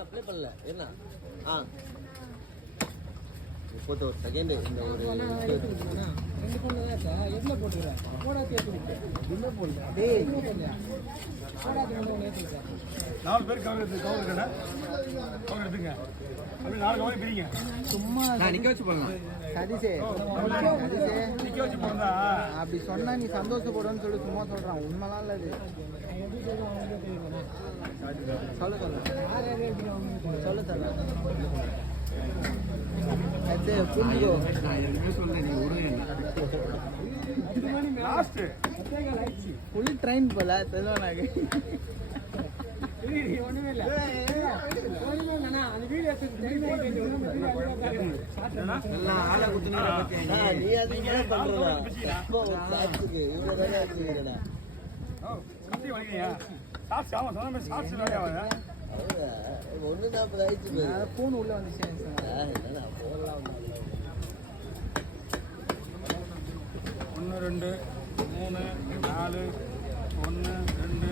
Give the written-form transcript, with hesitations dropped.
apply பண்ணல என்ன 31 second இந்த ஒரு நாலு பேர் கவர் எடுத்துங்க அப்படி 4 கவர் பிரிங்க சும்மா நிக்க வச்சு போடலாம் சதீஷே நிக்க வச்சு போறதா அப்படி சொன்னா நீ சந்தோஷப்படுன்னு சொல்லி சும்மா சொல்றான் உண்மைலாம் இல்ல இது சொல்லு புரிஞ்சுக்கோ நான் எதுவுமே சொல்ல நீ லாஸ்ட் ஃபுல் ட்ரெயின் போல செல்வனாக்கு ஆளை குத்துனீங்க நீ அதுக்கு ஒண்ணு 40 ஆயிடுச்சு போன் உள்ள வந்துச்சு போடலாம் 1 2 3 4 1 2